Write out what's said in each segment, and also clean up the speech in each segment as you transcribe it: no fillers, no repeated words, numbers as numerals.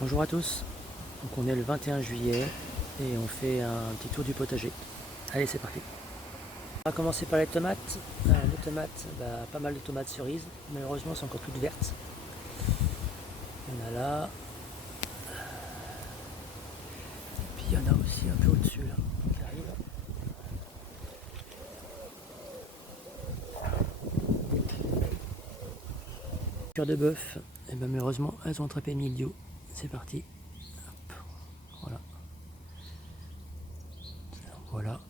Bonjour à tous, donc on est le 21 juillet et on fait un petit tour du potager. Allez, c'est parti. On va commencer par les tomates. Les tomates, pas mal de tomates cerises, malheureusement elles sont encore toutes vertes. Il y en a là, et puis il y en a aussi un peu au-dessus là, qui arrive. Cœur de bœuf, et malheureusement elles ont attrapé le mildiou. C'est parti. Hop. Voilà. Voilà.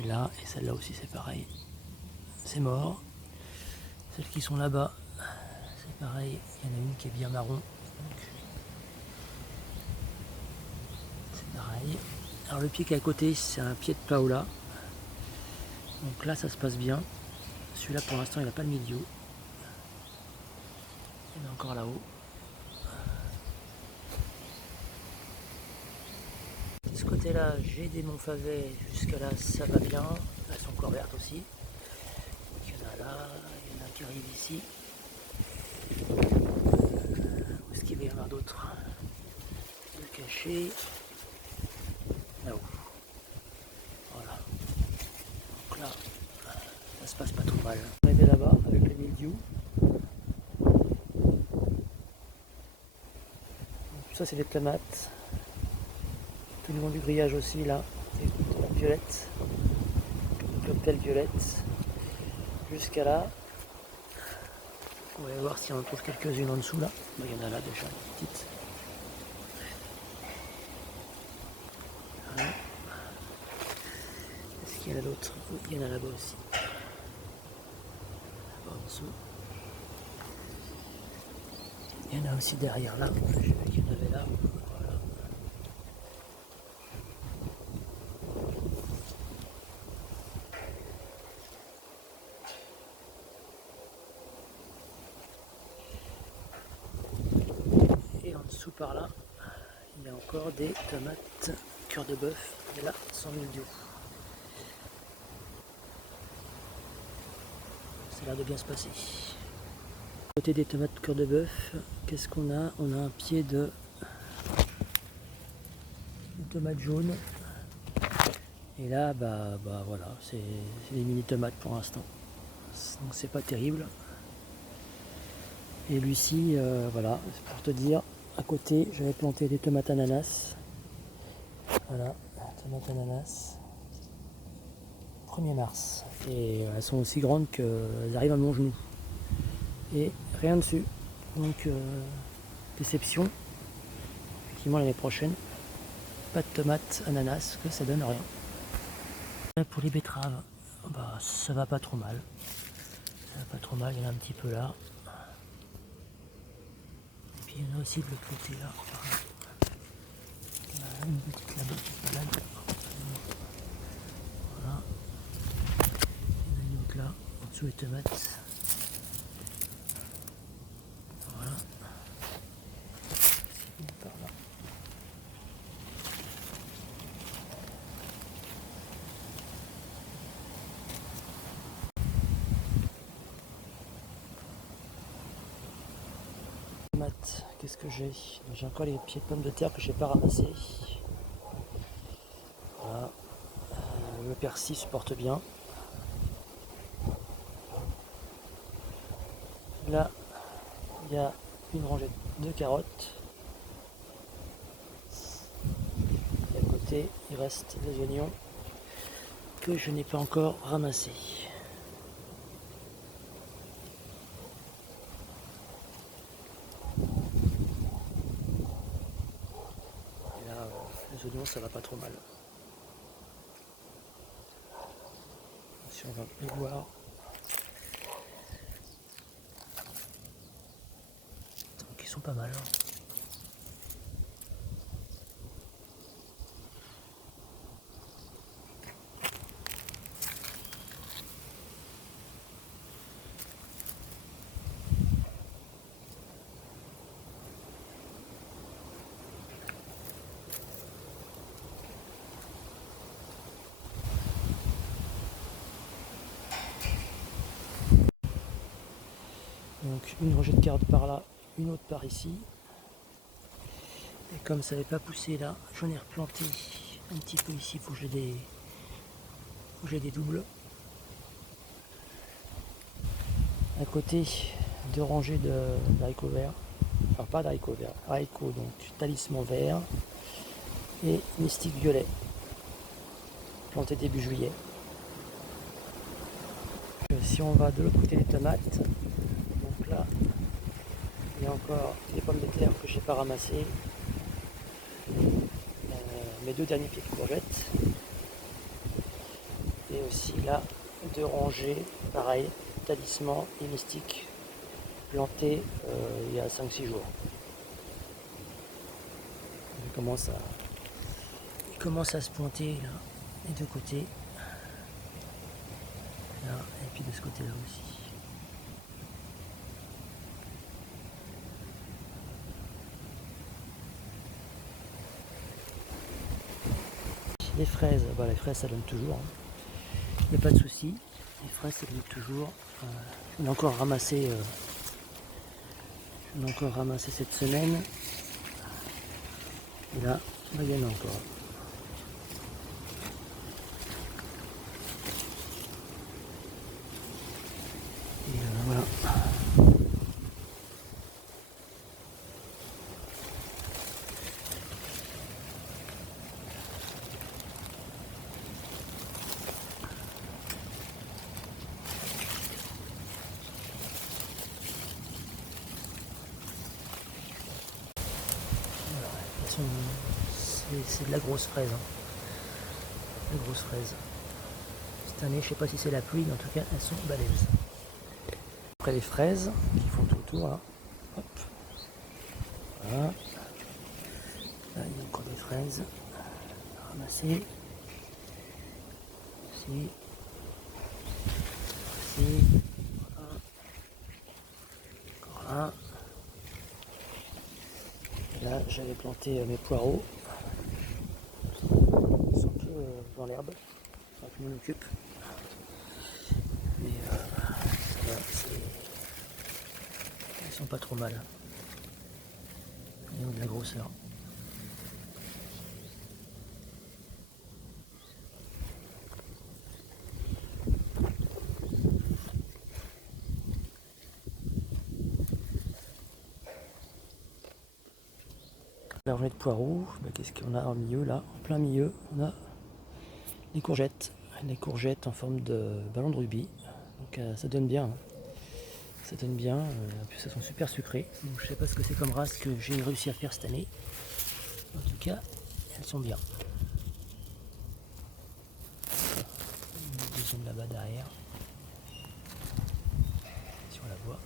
Et là, et celle-là aussi c'est pareil. C'est mort. Celles qui sont là-bas, c'est pareil. Il y en a une qui est bien marron. Donc, c'est pareil. Alors le pied qui est à côté, c'est un pied de Paola. Donc là, ça se passe bien. Celui-là, pour l'instant, il n'a pas le milieu. Il est encore là-haut. De ce côté-là, j'ai des Montfavet. Jusqu'à là, ça va bien. Elles sont encore vertes aussi. Il y en a là, il y en a qui arrivent ici. Où est-ce qu'il va y en avoir d'autres? Le caché. Là-haut. Voilà. Donc là, ça se passe pas trop mal. On est là-bas avec le mildiou. Ça, c'est des tomates. Tout le long du grillage aussi, là. Des tomates violettes. Cocktail violette. Jusqu'à là. On va voir si on en trouve quelques-unes en dessous, là. Il y en a là déjà, des petites. Voilà. Est-ce qu'il y en a d'autres? Oui, il y en a là-bas aussi. Là-bas en dessous. Il y en a aussi derrière là. J'ai vu qu'il y en avait là. Voilà. Et en dessous par là, il y a encore des tomates cœur de bœuf. Et là, sans mildiou. Ça a l'air de bien se passer. Côté des tomates cœur de bœuf, qu'est-ce qu'on a? On a un pied de tomates jaunes. Et là, voilà, c'est des mini tomates pour l'instant. Donc c'est pas terrible. Et lui-ci, voilà, c'est pour te dire, à côté, j'avais planté des tomates ananas. Voilà, tomates ananas. 1er mars. Et elles sont aussi grandes qu'elles arrivent à mon genou. Et rien dessus. Donc, déception. Effectivement, l'année prochaine, pas de tomates ananas, que ça donne rien. Pour les betteraves, ça va pas trop mal. Ça va pas trop mal, il y en a un petit peu là. Et puis il y en a aussi de l'autre côté là. Il y en a une petite là-bas qui se balade. Voilà. Il y en a une autre là, en dessous les tomates. Voilà. Une par là. Tomates, qu'est-ce que j'ai? J'ai encore les pieds de pommes de terre que j'ai pas ramassés. Voilà. Le persil se porte bien. Là, il y a une rangée de carottes. Et à côté, il reste des oignons que je n'ai pas encore ramassés. Et là, les oignons, ça va pas trop mal. Si on va les voir. Donc ils sont pas mal. Donc une rangée de carottes par là, une autre par ici. Et comme ça n'avait pas poussé là, j'en ai replanté un petit peu ici. Il faut que j'ai des doubles. À côté, 2 rangées d'haricots verts. Enfin, pas d'haricots verts, haricots, donc talisman vert et mystique violet. Planté début juillet. Si on va de l'autre côté des tomates, donc là, il y a encore les pommes de terre que j'ai pas ramassées. Mes 2 derniers pieds de courgettes. Et aussi là, 2 rangées, pareil, talisman et mystique, plantés il y a 5-6 jours. Il commence à se pointer là, des 2 côtés. Là, et puis de ce côté là aussi. Les fraises, les fraises ça donne toujours. Il n'y a pas de souci. Les fraises ça donne toujours. J'en ai encore ramassé. Cette semaine. Et là, il y en a encore. Et voilà. C'est de la grosse fraise. La grosse fraise. Cette année, je sais pas si c'est la pluie, mais en tout cas, elles sont balèzes. Après les fraises qui font tout le tour là. Hop. Voilà. Là, il y a encore des fraises. Ramasser. Ici. Ici. Voilà. Encore un. Et là, j'avais planté mes poireaux. Ils sont un peu dans l'herbe. Je m'en occupe. Mais ça va, ils sont pas trop mal. Ils ont de la grosseur. La rangée de poireaux, qu'est-ce qu'on a au milieu là? En plein milieu, on a les courgettes. Les courgettes en forme de ballon de rugby. Donc ça donne bien. Ça donne bien. En plus, elles sont super sucrées. Donc, je sais pas ce que c'est comme race que j'ai réussi à faire cette année. En tout cas, elles sont bien. Une deuxième là-bas derrière. Si on la voit.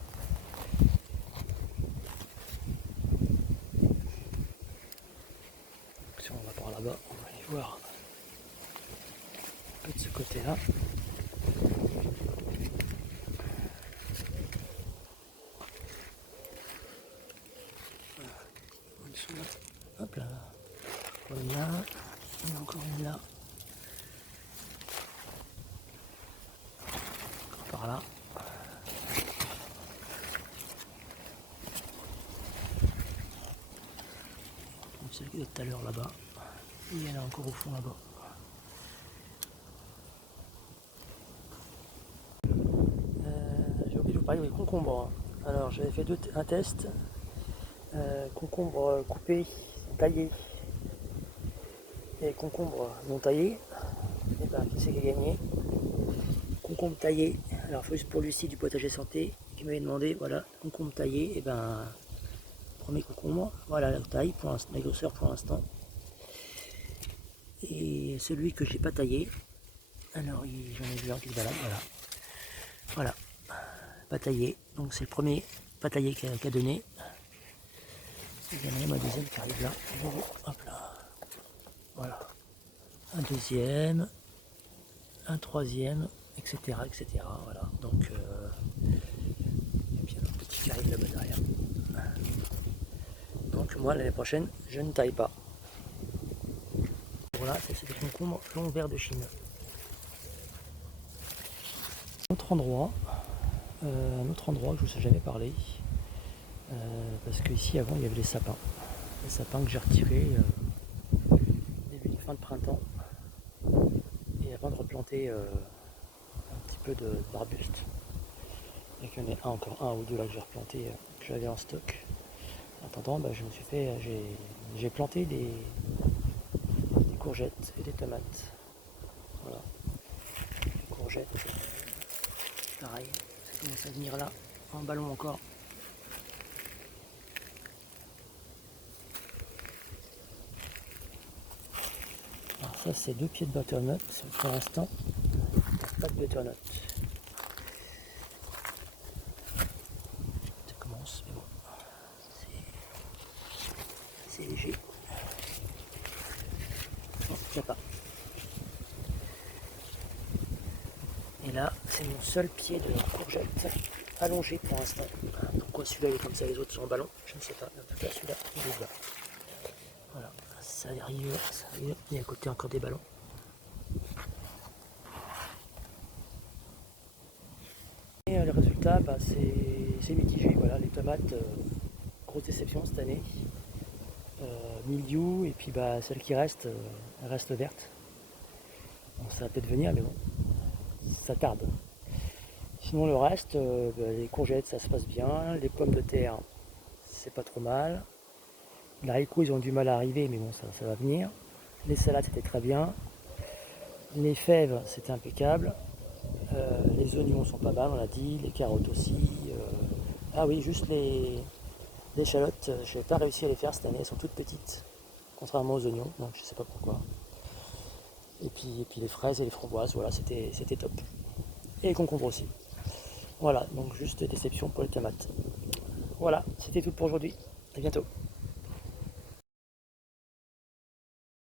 Si on va par là-bas, on va aller voir un peu de ce côté-là. Hop là. Voilà. Il y en a encore une là. Encore par là. Celle qui est tout à l'heure là-bas. Et il y en a encore au fond là-bas. J'ai oublié de vous parler des concombres. Alors j'avais fait un test. Concombre coupé, taillé et concombre non taillé. Et ben qui c'est qui a gagné? Concombre taillé. Alors juste pour Lucie du potager santé qui m'avait demandé, voilà, concombre taillé, et ben premier concombre, voilà la taille pour la grosseur pour l'instant. Et celui que j'ai pas taillé, alors j'en ai vu un qui se balade, voilà, pas taillé, donc c'est le premier pas taillé qui a donné. Il y en a ma deuxième qui arrive là, hop là, voilà, un deuxième, un troisième, etc. Voilà, donc et puis un petit qui arrive là-bas derrière. Donc moi l'année prochaine je ne taille pas. Voilà, c'est des concombres long vert de Chine. Un autre endroit que je vous ai jamais parlé, Parce qu'ici avant il y avait des sapins. Des sapins que j'ai retirés fin de printemps. Et avant de replanter un petit peu d'arbustes. Et qu'il y en ait encore un ou deux là que j'ai replanté, que j'avais en stock. En attendant, je me suis fait, j'ai planté des courgettes et des tomates. Voilà, les courgettes, pareil, ça commence à venir là, en ballon encore. Alors ça c'est 2 pieds de butternut, pour l'instant, pas de butternut. Ça commence, mais bon, c'est léger. Non, il n'y a pas. Et là, c'est mon seul pied de courgette allongé pour l'instant. Pourquoi celui-là est comme ça, les autres sont en ballon, je ne sais pas. En tout cas, celui-là, il est là. Voilà, ça arrive, ça arrive. Et à côté encore des ballons. Et le résultat, c'est mitigé. Voilà, les tomates, grosse déception cette année. Mildiou, et puis celle qui reste, elle reste verte. Bon, ça va peut-être venir, mais bon, ça tarde. Sinon le reste, les courgettes ça se passe bien, les pommes de terre c'est pas trop mal. Les haricots ils ont du mal à arriver mais bon ça va venir. Les salades c'était très bien. Les fèves c'était impeccable. Les oignons sont pas mal on l'a dit, les carottes aussi. Ah oui juste les échalotes, je n'ai pas réussi à les faire cette année, elles sont toutes petites. Contrairement aux oignons, donc je sais pas pourquoi. Et puis les fraises et les framboises, voilà c'était top. Et les concombres aussi. Voilà, donc juste déception pour les tomates. Voilà, c'était tout pour aujourd'hui. À bientôt.